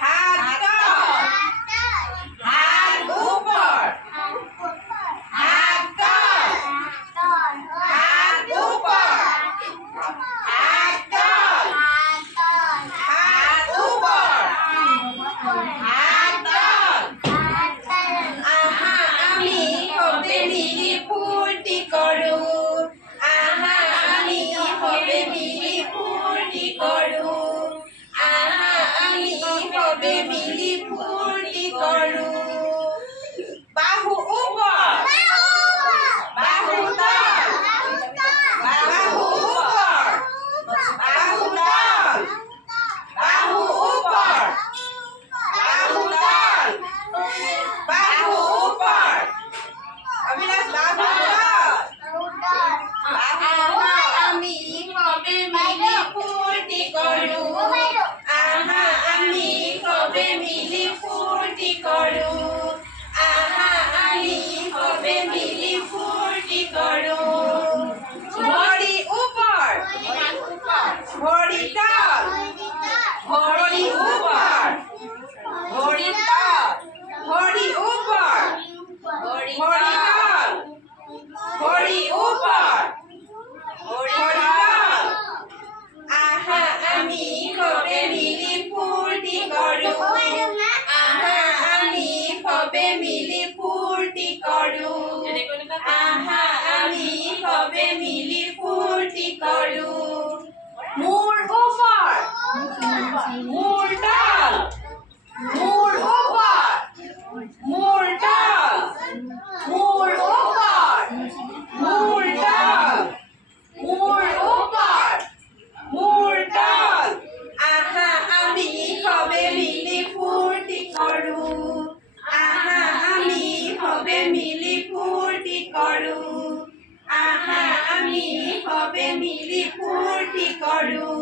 হাত হাত উপর হাত হাত উপর হাত হাত উপর হাত আহা আমি হবে মিলি ফুর্তি করু আহা আমি হবে মিলি ফুর্তি করু আহা আমি হবে মিলি ফুর্তি করু বাহু উপর বাহু তল বাহু উপর বাহু তল বাহু উপর বাহু তল বাহু উপর অভিলাষ বাহু তল আহা আমি হবে মিলি ফুর্তি করু আহা আমি হবে মিলি ফুর্তি করু আহা আমি হবে মিলি ফুর্তি করু ঘড়ি উপর ঘড়ি তল ঘড়ি উপর ঘড়ি তল ঘড়ি উপর ঘড়ি তল ঘড়ি উপর ঘড়ি তল আহা আমি হবে মিলি ফুর্তি করু আহা আমি হবে মিলি ফুর্তি করু আহা আমি হবে মিলি ফুর্তি করু মূর উপর মূর তল মূর উপর মূর তল মূর উপর মূর তল মূর উপর মূর তল আহা আমি হবে মিলি ফুর্তি করু আহা আমি হবে মিলি ফুর্তি করু আহা আমি হবে মিলি ফুর্তি করু